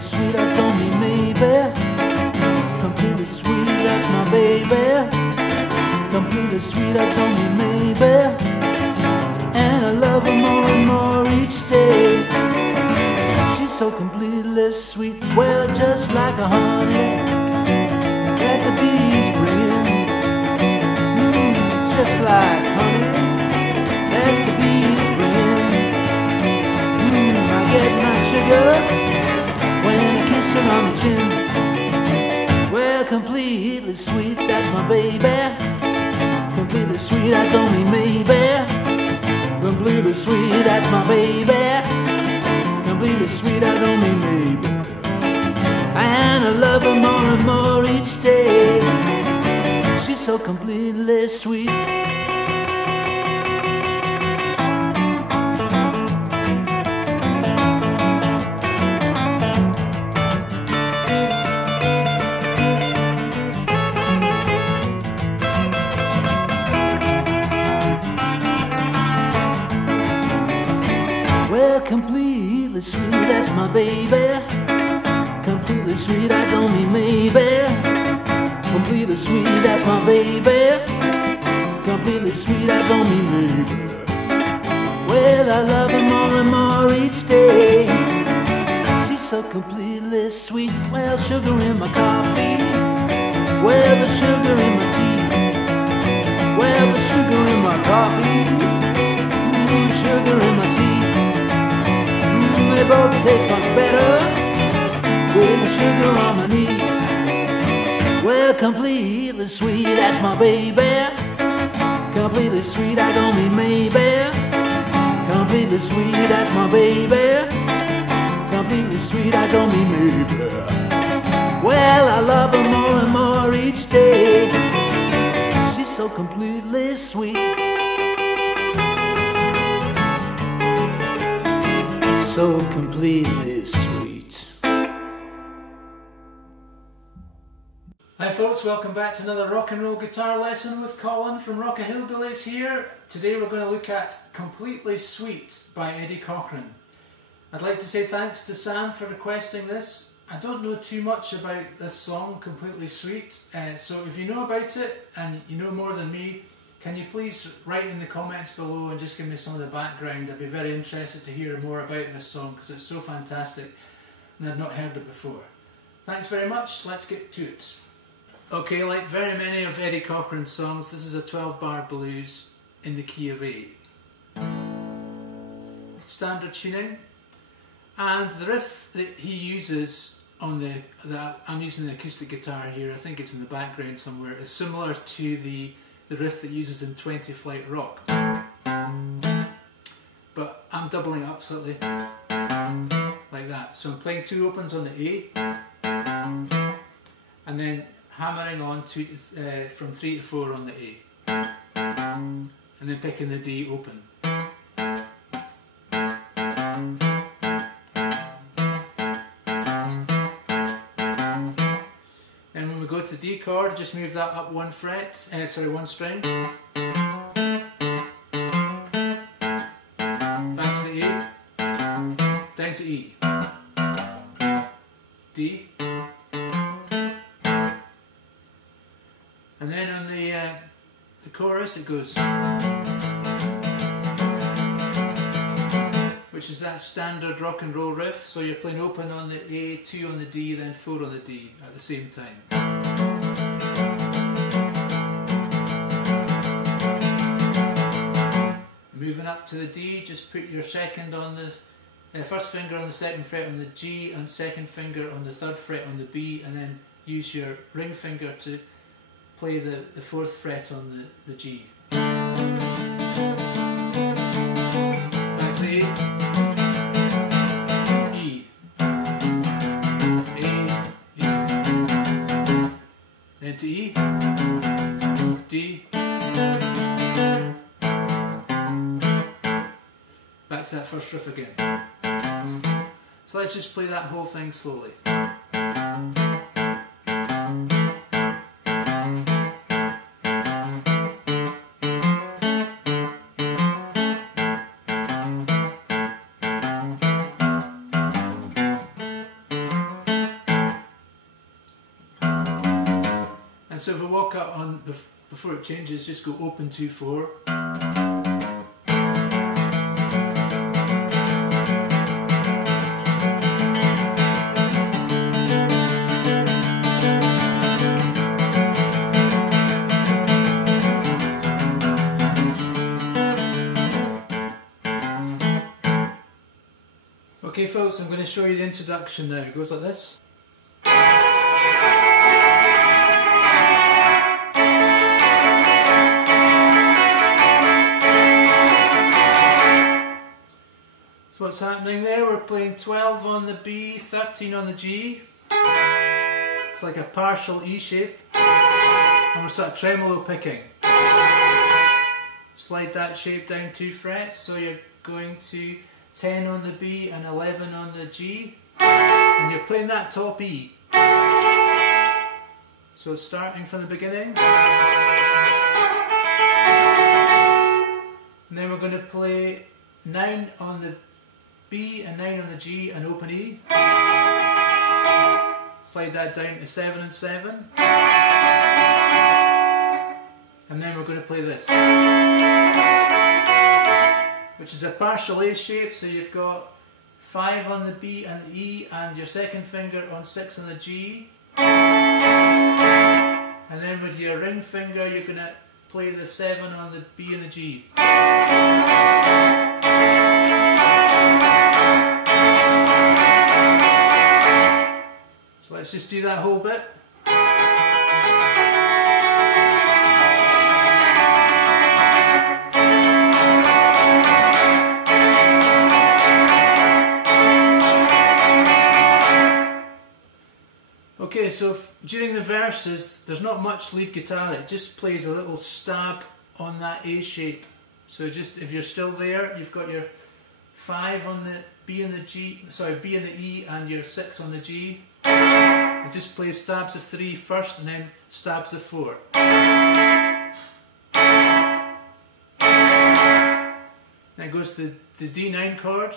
sweet, I told me maybe. Completely sweet, that's my baby. Completely sweet, I told me maybe. And I love her more and more each day. She's so completely sweet, well, just like a honey that the bees bring. Just like honey that the bees bring. I get my sugar when I kiss her on the chin. Well, completely sweet, that's my baby. Completely sweet, I told me maybe. Completely sweet, that's my baby. Completely sweet, I don't mean maybe. And I love her more and more each day. She's so completely sweet. Well, completely sweet, that's my baby. Completely sweet, I don't mean maybe. Completely sweet, that's my baby. Completely sweet, I don't mean maybe. Well, I love her more and more each day. She's so completely sweet. Well, sugar in my coffee. Well, the sugar in my tea. Well, the sugar in my coffee. The sugar in my tea. They both taste much better with the sugar on my knee. Well, completely sweet, that's my baby. Completely sweet, I don't mean maybe. Completely sweet, that's my baby. Completely sweet, I don't mean maybe. Well, I love her more and more each day. She's so completely sweet. So completely sweet. Hi folks, welcome back to another rock and roll guitar lesson with Colin from Rock a Hillbillies here. Today we're going to look at Completely Sweet by Eddie Cochran. I'd like to say thanks to Sam for requesting this. I don't know too much about this song, Completely Sweet, so if you know about it and you know more than me, can you please write in the comments below and just give me some of the background? I'd be very interested to hear more about this song because it's so fantastic and I've not heard it before. Thanks very much, let's get to it. Okay, like very many of Eddie Cochran's songs, this is a 12-bar blues in the key of A. Standard tuning. And the riff that he uses on I'm using the acoustic guitar here, I think it's in the background somewhere, is similar to the riff that uses in 20 Flight Rock. But I'm doubling it up slightly, like that. So I'm playing two opens on the A, and then hammering on from 3 to 4 on the A, and then picking the D open. And when we go to the D chord, just move that up one fret, one string. Back to the A, down to E, D, and then on the chorus it goes, which is that standard rock and roll riff. So you're playing open on the A, 2 on the D, then 4 on the D at the same time. Moving up to the D, just put your second on the first finger on the second fret on the G and second finger on the third fret on the B, and then use your ring finger to play the fourth fret on the G. Back to the A, E, A, E, then to E, D, back to that first riff again. So let's just play that whole thing slowly. And so if we walk up on, before it changes, just go open 2-4. Okay folks, I'm going to show you the introduction now. It goes like this. So what's happening there? We're playing 12 on the B, 13 on the G. It's like a partial E shape. And we're sort of tremolo picking. Slide that shape down 2 frets, so you're going to 10 on the B and 11 on the G, and you're playing that top E. So starting from the beginning, and then we're going to play 9 on the B and 9 on the G and open E. Slide that down to 7 and 7, and then we're going to play this, which is a partial A shape, so you've got 5 on the B and the E and your second finger on 6 on the G. And then with your ring finger you're going to play the 7 on the B and the G. So let's just do that whole bit. Okay, so during the verses, there's not much lead guitar, it just plays a little stab on that A shape. So just, if you're still there, you've got your 5 on the B and the G, sorry, B and the E and your 6 on the G. It just plays stabs of 3 first and then stabs of 4. Then it goes to the D9 chord,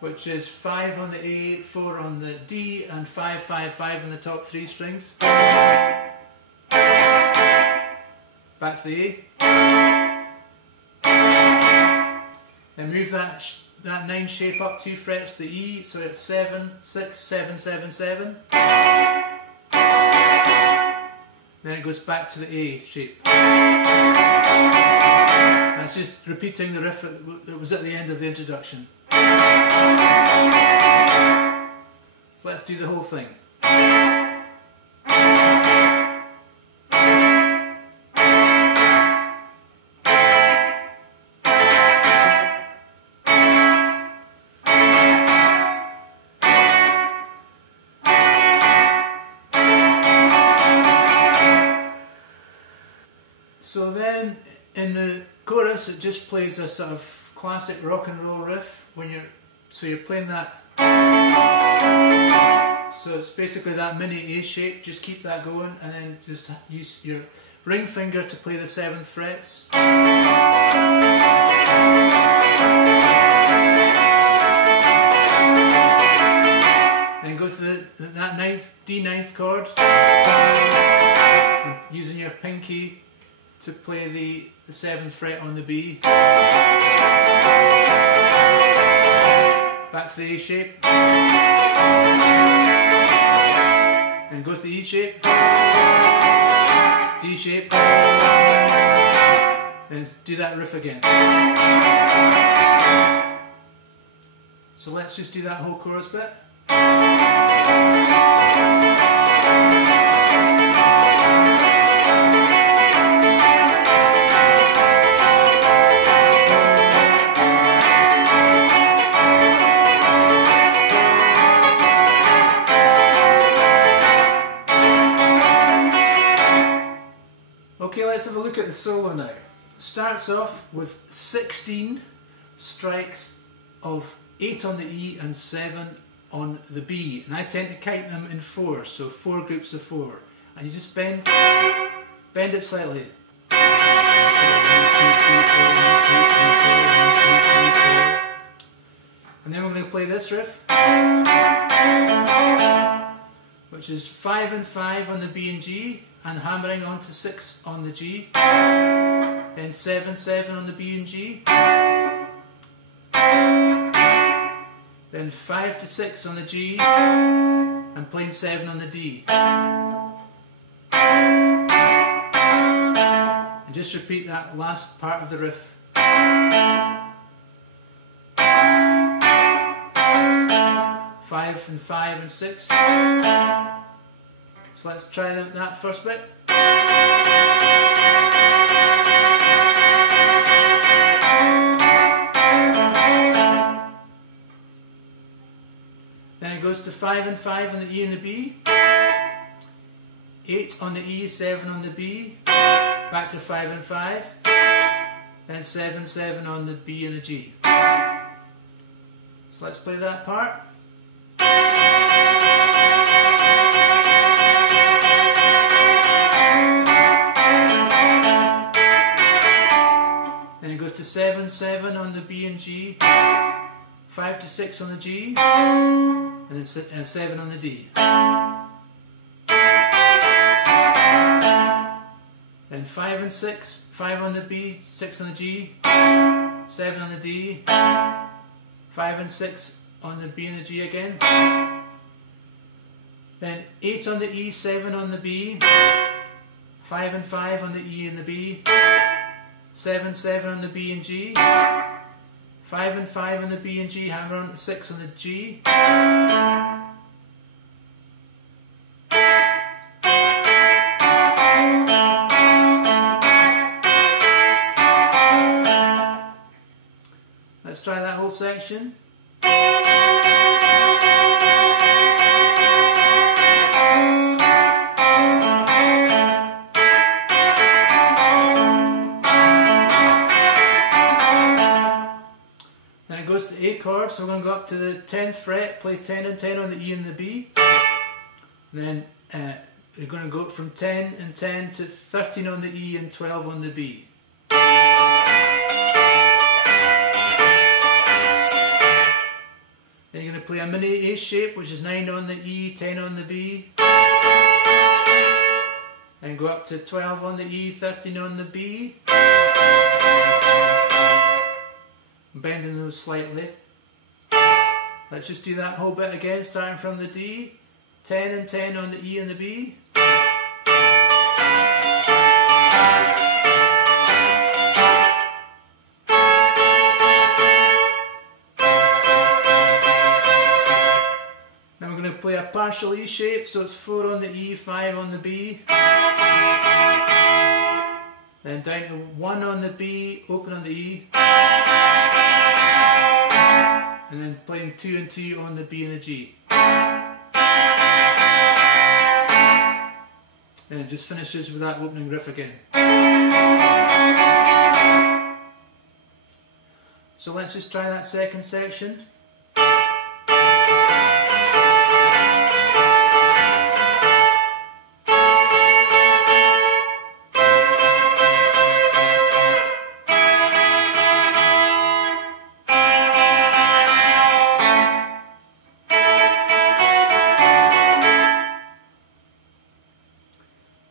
which is 5 on the A, 4 on the D, and 5, 5, 5 on the top 3 strings. Back to the A. Then move that 9 shape up 2 frets to the E, so it's 7, 6, 7, 7, 7. Then it goes back to the A shape. That's just repeating the riff that was at the end of the introduction. So let's do the whole thing. So then in the chorus it just plays a sort of classic rock and roll riff when you're playing that. So it's basically that mini A shape, just keep that going and then just use your ring finger to play the 7th frets. Then go to that D9th chord, using your pinky to play the 7th fret on the B. Back to the A shape. And go to the E shape. D shape. And do that riff again. So let's just do that whole chorus bit. Okay, let's have a look at the solo now. It starts off with 16 strikes of 8 on the E and 7 on the B, and I tend to count them in 4, so 4 groups of 4, and you just bend it slightly. And then we're going to play this riff, which which is 5 and 5 on the B and G, and hammering onto 6 on the G, then 7, 7 on the B and G, then 5 to 6 on the G, and playing 7 on the D. And just repeat that last part of the riff. 5 and 5 and 6. So let's try that first bit. Then it goes to 5 and 5 on the E and the B, 8 on the E, 7 on the B, back to 5 and 5, then 7, 7 on the B and the G. So let's play that part. Then it goes to 7, 7 on the B and G, 5 to 6 on the G, and then 7 on the D. Then 5 and 6, 5 on the B, 6 on the G, 7 on the D, 5 and 6 on the B and the G again. Then 8 on the E, 7 on the B, 5 and 5 on the E and the B, 7, 7 on the B and G, 5 and 5 on the B and G, hammer on to 6 on the G. Let's try that whole section. Then it goes to 8 chords, so we're going to go up to the 10th fret, play 10 and 10 on the E and the B. Then we're going to go from 10 and 10 to 13 on the E and 12 on the B. Then you're going to play a mini A shape, which is 9 on the E, 10 on the B. Then go up to 12 on the E, 13 on the B. Bending those slightly. Let's just do that whole bit again, starting from the D. 10 and 10 on the E and the B. Then we're going to play a partial E shape, so it's 4 on the E, 5 on the B. Then down to 1 on the B, open on the E. And then playing 2 and 2 on the B and the G. And it just finishes with that opening riff again. So let's just try that second section.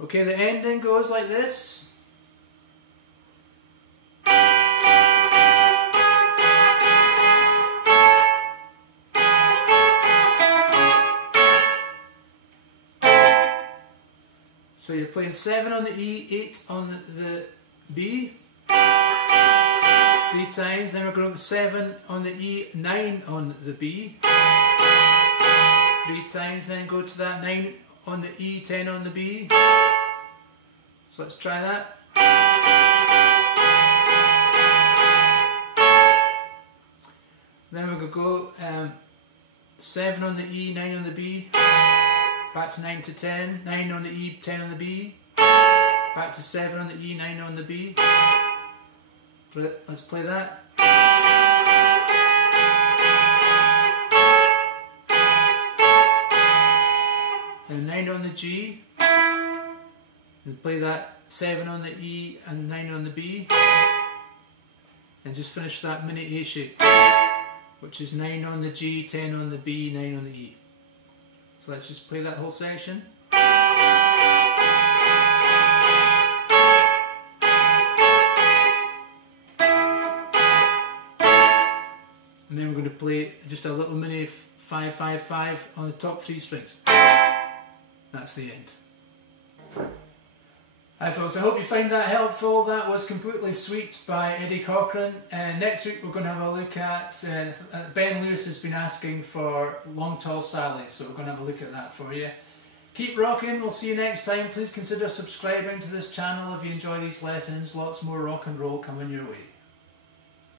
Okay, the ending goes like this. So you're playing 7 on the E, 8 on the B, 3 times, then we're going to 7 on the E, 9 on the B, 3 times, then go to that 9 on the E, 10 on the B. So let's try that. Then we're going to go 7 on the E, 9 on the B, back to 9 to 10, 9 on the E, 10 on the B, back to 7 on the E, 9 on the B. Let's play that. And 9 on the G. And play that 7 on the E and 9 on the B, and just finish that mini A shape, which is 9 on the G, 10 on the B, 9 on the E. So let's just play that whole section. And then we're going to play just a little mini 5-5-5 on the top 3 strings. That's the end. Hi folks, I hope you find that helpful. That was Completely Sweet by Eddie Cochran. Next week we're going to have a look at, Ben Lewis has been asking for Long Tall Sally, so we're going to have a look at that for you. Keep rocking, we'll see you next time. Please consider subscribing to this channel if you enjoy these lessons. Lots more rock and roll coming your way.